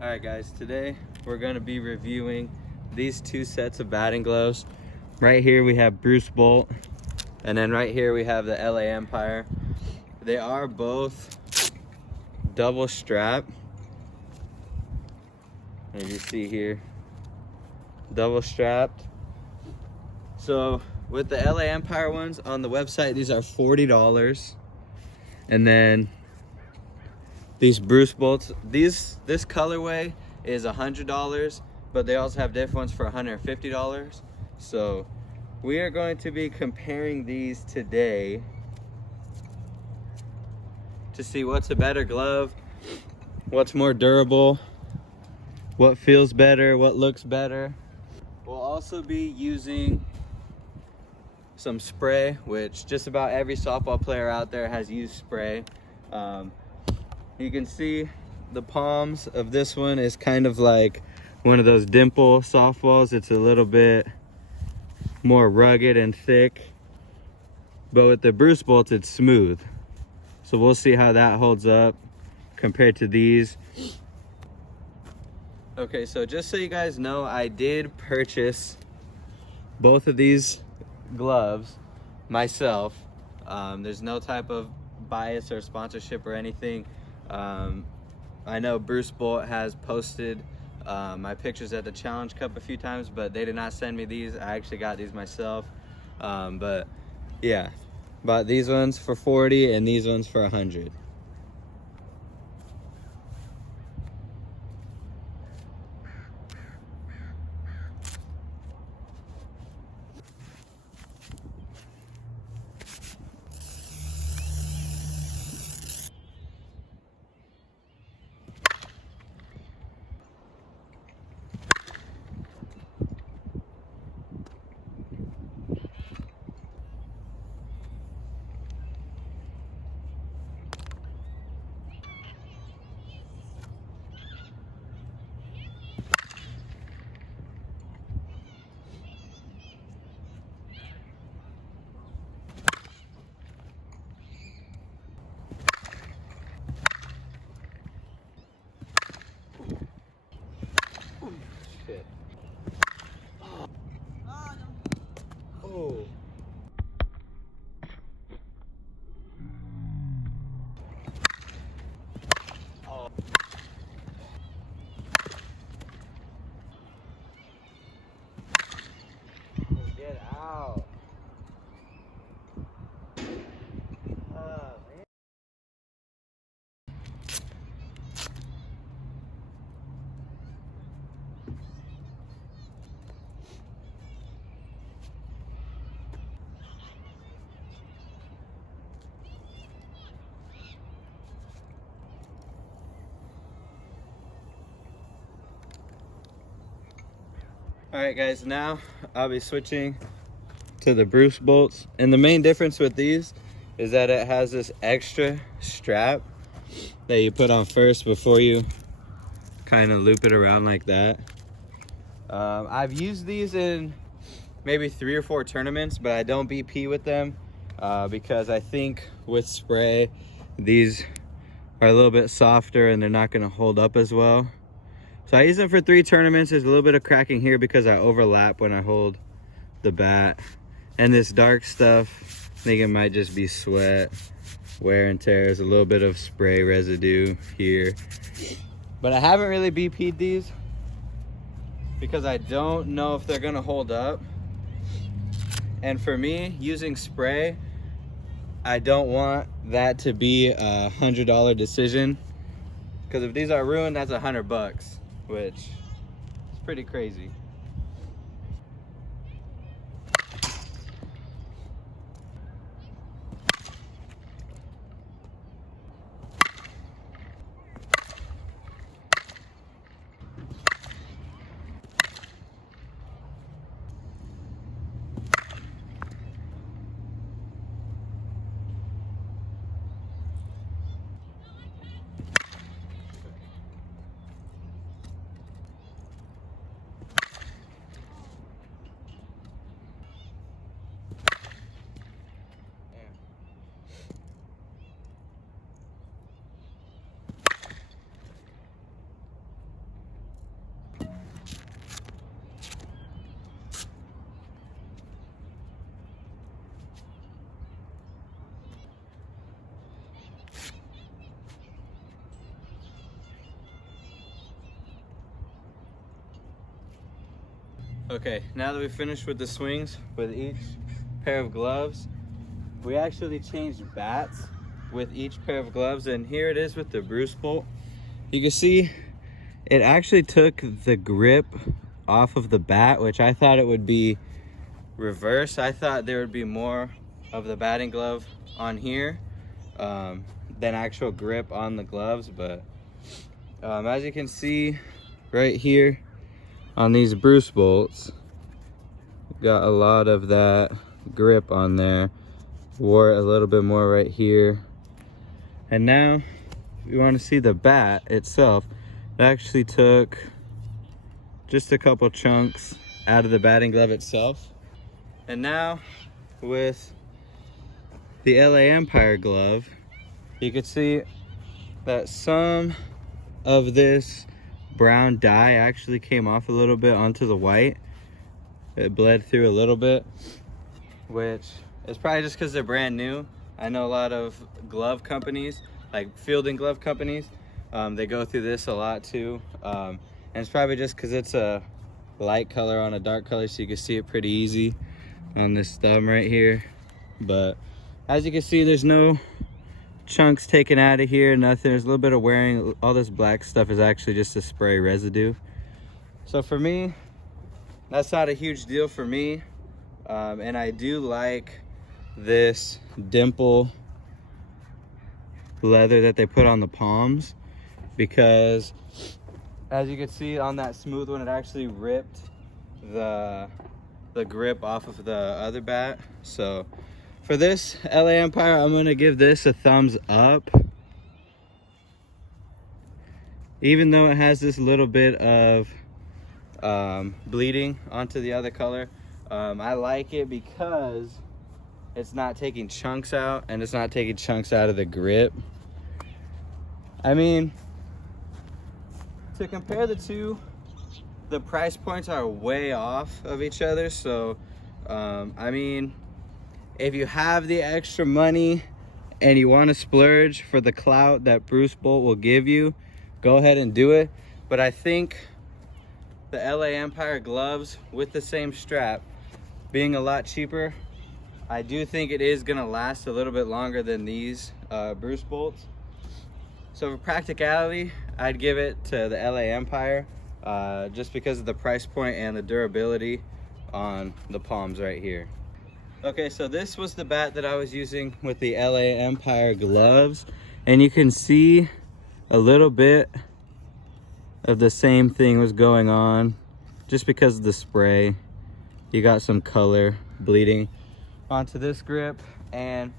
Alright guys, today we're going to be reviewing these two sets of batting gloves. Right here we have Bruce Bolt, and then right here we have the LA Empire. They are both double strap, as you see here, double strapped. So with the LA Empire ones on the website, these are $40, and then these Bruce Bolts, this colorway is $100, but they also have different ones for $150. So we are going to be comparing these today to see what's a better glove, what's more durable, what feels better, what looks better. We'll also be using some spray, which just about every softball player out there has used spray. You can see the palms of this one is kind of like one of those dimple softballs. It's a little bit more rugged and thick, but with the Bruce Bolt it's smooth. So we'll see how that holds up compared to these. Okay, so just so you guys know, I did purchase both of these gloves myself. There's no type of bias or sponsorship or anything. I know Bruce Bolt has posted my pictures at the Challenge Cup a few times, but they did not send me these. I actually got these myself. But yeah, bought these ones for $40 and these ones for $100. Shit. Oh. Oh. Get out. Man. Alright guys, now I'll be switching to the Bruce Bolts, and the main difference with these is that it has this extra strap that you put on first before you kind of loop it around like that. I've used these in maybe 3 or 4 tournaments, but I don't BP with them because I think with spray these are a little bit softer and they're not going to hold up as well. So I use them for 3 tournaments. There's a little bit of cracking here because I overlap when I hold the bat. And this dark stuff, I think it might just be sweat, wear and tear. There's a little bit of spray residue here. But I haven't really BP'd these because I don't know if they're gonna hold up. And for me, using spray, I don't want that to be a $100 decision. Because if these are ruined, that's $100, which is pretty crazy. Okay, now that we finished with the swings with each pair of gloves, we actually changed bats with each pair of gloves, and here it is with the Bruce bolt. You can see it actually took the grip off of the bat, which I thought it would be reverse. I thought there would be more of the batting glove on here than actual grip on the gloves, but as you can see right here on these Bruce bolts, got a lot of that grip on there. Wore a little bit more right here. And now if you want to see the bat itself, it actually took just a couple chunks out of the batting glove itself. And now with the LA Empire glove, you can see that some of this brown dye actually came off a little bit onto the white. It bled through a little bit, which is probably just because they're brand new. I know a lot of glove companies, like fielding glove companies, they go through this a lot too. And it's probably just because it's a light color on a dark color, so you can see it pretty easy on this thumb right here. But as you can see, there's no chunks taken out of here, nothing. There's a little bit of wearing. All this black stuff is actually just a spray residue. So for me, that's not a huge deal for me. And I do like this dimple leather that they put on the palms, because as you can see on that smooth one, it actually ripped the grip off of the other bat. So for this LA Empire, I'm gonna give this a thumbs up. Even though it has this little bit of bleeding onto the other color, I like it because it's not taking chunks out, and it's not taking chunks out of the grip. I mean, to compare the two, the price points are way off of each other. So I mean, if you have the extra money and you want to splurge for the clout that Bruce bolt will give you, go ahead and do it. But I think the LA Empire gloves with the same strap being a lot cheaper, I do think it is gonna last a little bit longer than these Bruce bolts. So for practicality, I'd give it to the LA Empire just because of the price point and the durability on the palms right here. Okay, so this was the bat that I was using with the LA Empire gloves, and you can see a little bit of the same thing was going on just because of the spray. You got some color bleeding onto this grip, and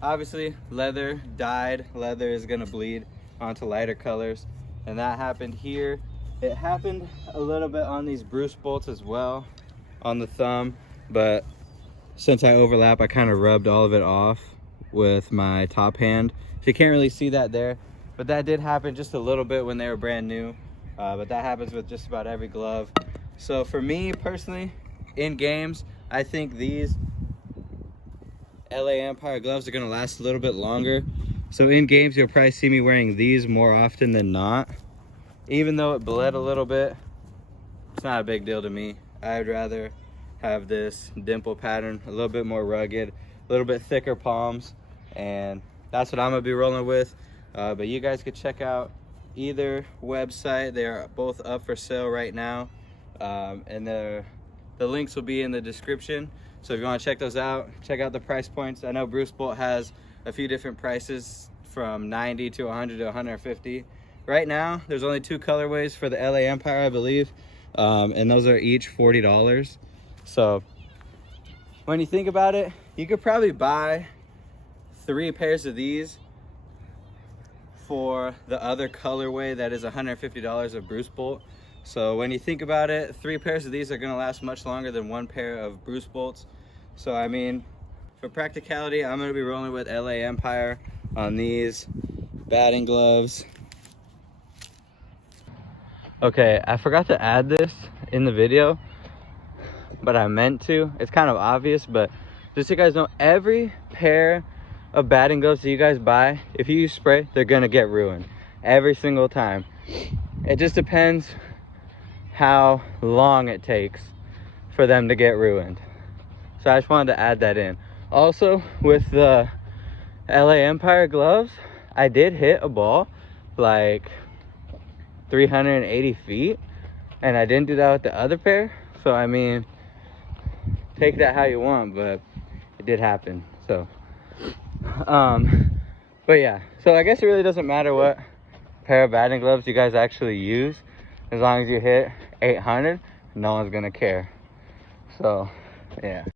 obviously leather, dyed leather, is gonna bleed onto lighter colors, and that happened here. It happened a little bit on these Bruce bolts as well on the thumb, but since I overlap, I kind of rubbed all of it off with my top hand. So you can't really see that there, but that did happen just a little bit when they were brand new. But that happens with just about every glove. So for me personally, in games, I think these LA Empire gloves are gonna last a little bit longer. So in games, you'll probably see me wearing these more often than not. Even though it bled a little bit, it's not a big deal to me. I'd rather have this dimple pattern, a little bit more rugged, a little bit thicker palms, and that's what I'm gonna be rolling with. But you guys could check out either website. They are both up for sale right now, and the links will be in the description. So if you want to check those out, check out the price points. I know Bruce bolt has a few different prices from 90 to 100 to 150. Right now there's only 2 colorways for the LA Empire, I believe, and those are each $40. So when you think about it, you could probably buy 3 pairs of these for the other colorway that is $150 of Bruce bolt. So when you think about it, 3 pairs of these are going to last much longer than 1 pair of Bruce bolts. So I mean, for practicality, I'm going to be rolling with LA Empire on these batting gloves. Okay, I forgot to add this in the video, but I meant to. It's kind of obvious, but just so you guys know, every pair of batting gloves that you guys buy, if you use spray, they're gonna get ruined every single time. It just depends how long it takes for them to get ruined. So I just wanted to add that in. Also, with the LA Empire gloves, I did hit a ball like 380 feet, and I didn't do that with the other pair. So I mean, take that how you want, but it did happen. So but yeah, so I guess it really doesn't matter what pair of batting gloves you guys actually use, as long as you hit 800, no one's gonna care. So yeah.